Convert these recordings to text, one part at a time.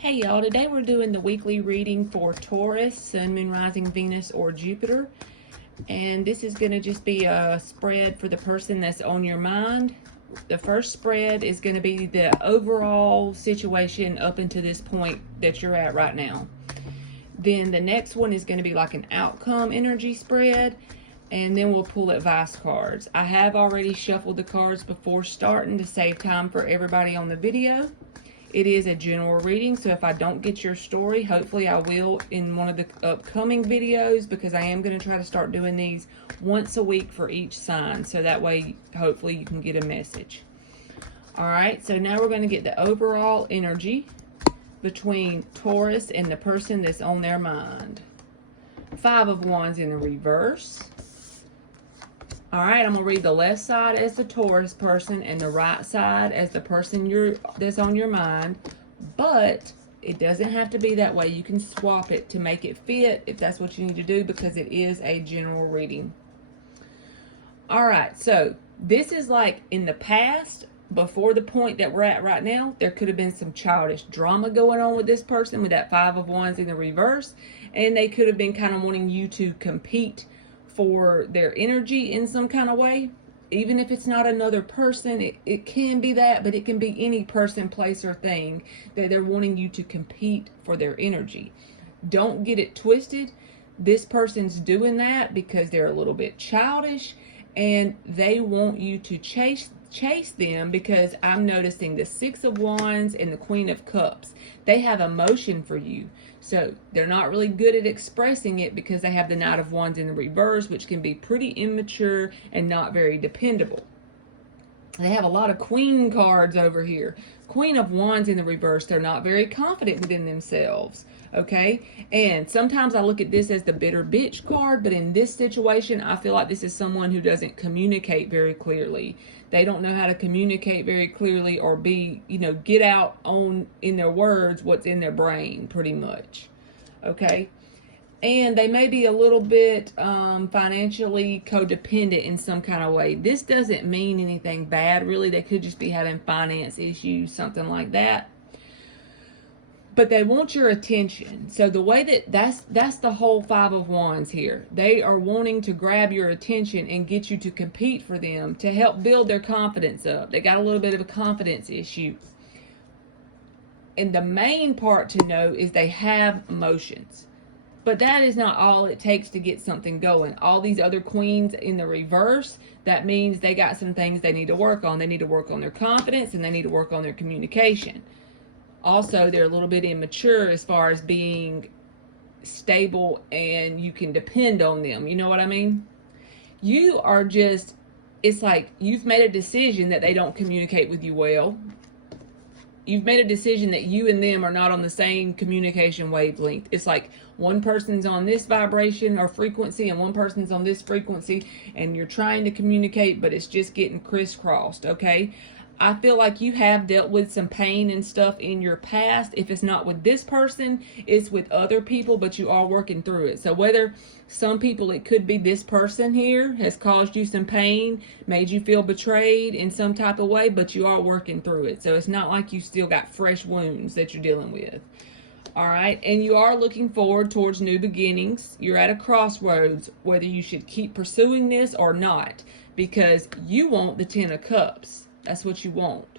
Hey y'all, today we're doing the weekly reading for Taurus, Sun, Moon, Rising, Venus, or Jupiter. And this is going to just be a spread for the person that's on your mind. The first spread is going to be the overall situation up until this point that you're at right now. Then the next one is going to be like an outcome energy spread. And then we'll pull advice cards. I have already shuffled the cards before starting to save time for everybody on the video. It is a general reading, so if I don't get your story, hopefully I will in one of the upcoming videos, because I am going to try to start doing these once a week for each sign, so that way hopefully you can get a message. Alright, so now we're going to get the overall energy between Taurus and the person that's on their mind. 5 of Wands in the reverse. Alright, I'm going to read the left side as the Taurus person and the right side as the person that's on your mind. But it doesn't have to be that way. You can swap it to make it fit if that's what you need to do, because it is a general reading. Alright, so this is like in the past, before the point that we're at right now, there could have been some childish drama going on with this person with that 5 of Wands in the reverse. And they could have been kind of wanting you to compete for their energy in some kind of way. Even if it's not another person, it can be that, but it can be any person, place, or thing that they're wanting you to compete for their energy. Don't get it twisted. This person's doing that because they're a little bit childish and they want you to chase them, because I'm noticing the 6 of Wands and the Queen of Cups. They have emotion for you. So they're not really good at expressing it because they have the Knight of Wands in the reverse, which can be pretty immature and not very dependable. They have a lot of Queen cards over here. Queen of Wands in the reverse, they're not very confident within themselves. Okay, and sometimes I look at this as the bitter bitch card, but in this situation, I feel like this is someone who doesn't communicate very clearly. They don't know how to communicate very clearly, or get out in their words what's in their brain, pretty much. Okay, and they may be a little bit financially codependent in some kind of way. This doesn't mean anything bad, really. They could just be having finance issues, something like that. But they want your attention. So the way that's the whole 5 of Wands here. They are wanting to grab your attention and get you to compete for them, to help build their confidence up. They got a little bit of a confidence issue. And the main part to know is they have emotions. But that is not all it takes to get something going. All these other queens in the reverse, that means they got some things they need to work on. They need to work on their confidence, and they need to work on their communication. Also, they're a little bit immature as far as being stable and you can depend on them. You know what I mean? You are just, it's like you've made a decision that they don't communicate with you well. You've made a decision that you and them are not on the same communication wavelength. It's like one person's on this vibration or frequency and one person's on this frequency, and you're trying to communicate, but it's just getting crisscrossed, okay? I feel like you have dealt with some pain and stuff in your past. If it's not with this person, it's with other people, but you are working through it. So whether some people, it could be this person here has caused you some pain, made you feel betrayed in some type of way, but you are working through it. So it's not like you still got fresh wounds that you're dealing with. All right, and you are looking forward towards new beginnings. You're at a crossroads whether you should keep pursuing this or not, because you want the 10 of Cups. That's what you want.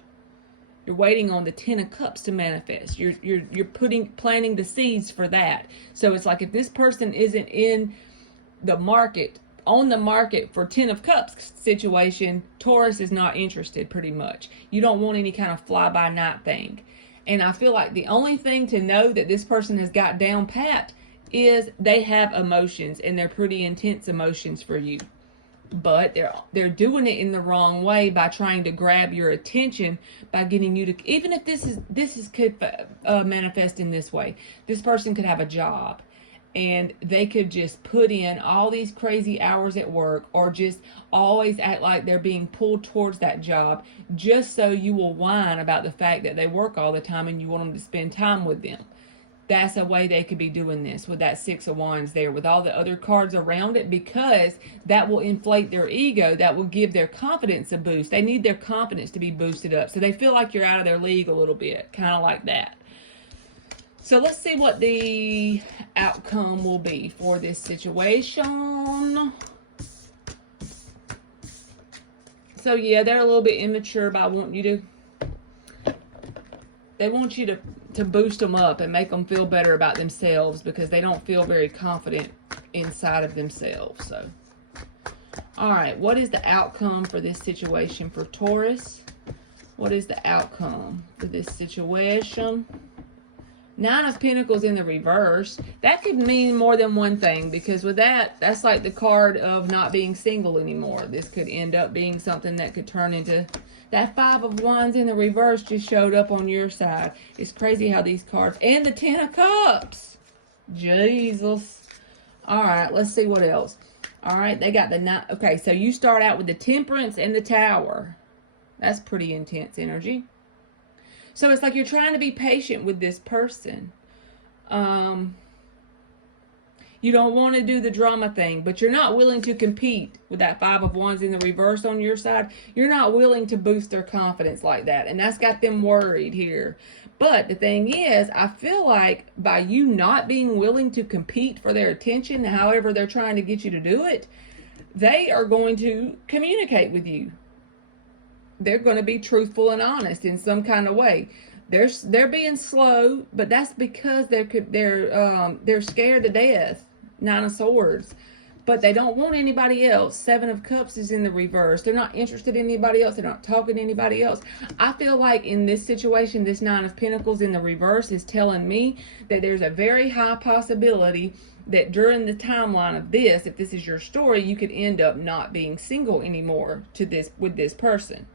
You're waiting on the 10 of Cups to manifest. You're planting the seeds for that. So it's like if this person isn't in the market, on the market for 10 of Cups situation, Taurus is not interested pretty much. You don't want any kind of fly-by-night thing. And I feel like the only thing to know that this person has got down pat is they have emotions, and they're pretty intense emotions for you. But they're doing it in the wrong way by trying to grab your attention, by getting you to, even if this could manifest in this way. This person could have a job and they could just put in all these crazy hours at work, or just always act like they're being pulled towards that job, just so you will whine about the fact that they work all the time and you want them to spend time with them. That's a way they could be doing this with that 6 of Wands there with all the other cards around it, because that will inflate their ego. That will give their confidence a boost. They need their confidence to be boosted up, so they feel like you're out of their league a little bit, kind of like that. So let's see what the outcome will be for this situation. So yeah, they're a little bit immature by wanting you to, they want you to boost them up and make them feel better about themselves because they don't feel very confident inside of themselves. So, all right, what is the outcome for this situation for Taurus? What is the outcome for this situation? Nine of Pentacles in the reverse. That could mean more than one thing, because with that, that's like the card of not being single anymore. This could end up being something that could turn into... That Five of Wands in the reverse just showed up on your side. It's crazy how these cards... And the Ten of Cups. Jesus. All right, let's see what else. All right, they got the nine... Okay, so you start out with the Temperance and the Tower. That's pretty intense energy. So it's like you're trying to be patient with this person. You don't want to do the drama thing, but you're not willing to compete with that Five of Wands in the reverse on your side. You're not willing to boost their confidence like that. And that's got them worried here. But the thing is, I feel like by you not being willing to compete for their attention, however they're trying to get you to do it, they are going to communicate with you. They're going to be truthful and honest in some kind of way. They're being slow, but that's because they're scared to death. Nine of Swords, but they don't want anybody else. Seven of Cups is in the reverse. They're not interested in anybody else. They're not talking to anybody else. I feel like in this situation, this Nine of Pentacles in the reverse is telling me that there's a very high possibility that during the timeline of this, if this is your story, you could end up not being single anymore with this person.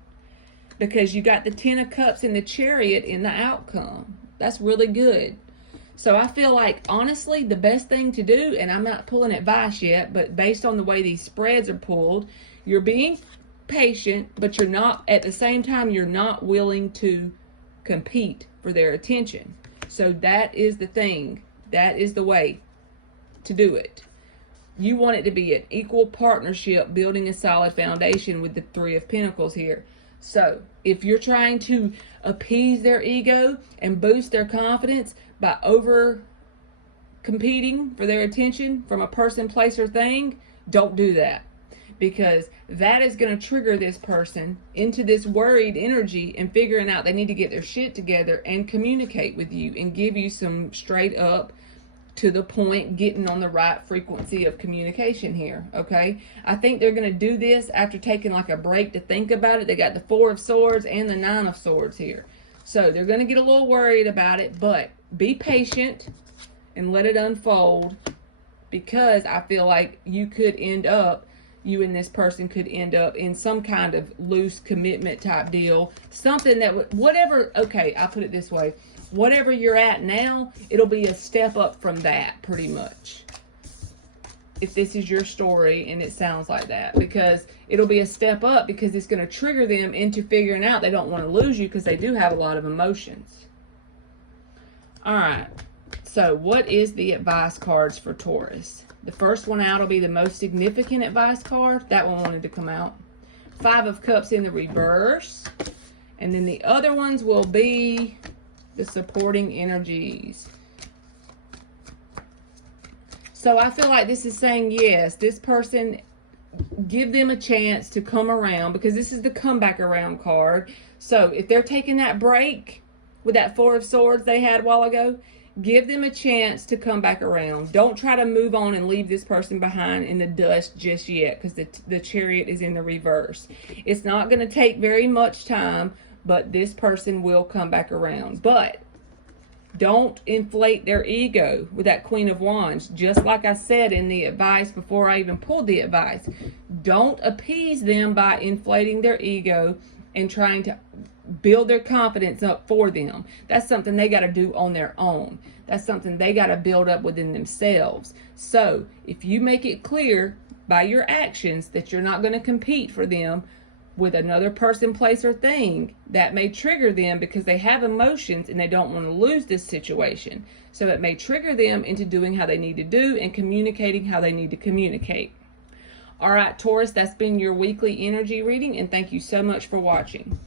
Because you got the Ten of Cups and the Chariot in the outcome. That's really good. So I feel like, honestly, the best thing to do, and I'm not pulling advice yet, but based on the way these spreads are pulled, you're being patient, but you're not, at the same time, you're not willing to compete for their attention. So that is the thing. That is the way to do it. You want it to be an equal partnership, building a solid foundation with the Three of Pentacles here. So if you're trying to appease their ego and boost their confidence by over competing for their attention from a person, place, or thing, don't do that. Because that is going to trigger this person into this worried energy and figuring out they need to get their shit together and communicate with you and give you some straight up, to the point, getting on the right frequency of communication here, okay? I think they're going to do this after taking like a break to think about it. They got the Four of Swords and the Nine of Swords here. So they're going to get a little worried about it, but be patient and let it unfold, because I feel like you and this person could end up in some kind of loose commitment type deal. Something that, whatever, okay, I'll put it this way. Whatever you're at now, it'll be a step up from that, pretty much. If this is your story and it sounds like that. Because it'll be a step up, because it's going to trigger them into figuring out they don't want to lose you, because they do have a lot of emotions. Alright, so what is the advice cards for Taurus? The first one out will be the most significant advice card. That one wanted to come out. Five of Cups in the reverse. And then the other ones will be the supporting energies. So I feel like this is saying, yes, this person, give them a chance to come around, because this is the comeback around card. So if they're taking that break with that Four of Swords they had a while ago, give them a chance to come back around. Don't try to move on and leave this person behind in the dust just yet, because the Chariot is in the reverse. It's not going to take very much time, but this person will come back around. But don't inflate their ego with that Queen of Wands. Just like I said in the advice before I even pulled the advice, don't appease them by inflating their ego and trying to build their confidence up for them. That's something they got to do on their own. That's something they got to build up within themselves. So if you make it clear by your actions that you're not going to compete for them with another person, place, or thing, that may trigger them, because they have emotions and they don't want to lose this situation. So it may trigger them into doing how they need to do and communicating how they need to communicate. All right, Taurus, that's been your weekly energy reading, and thank you so much for watching.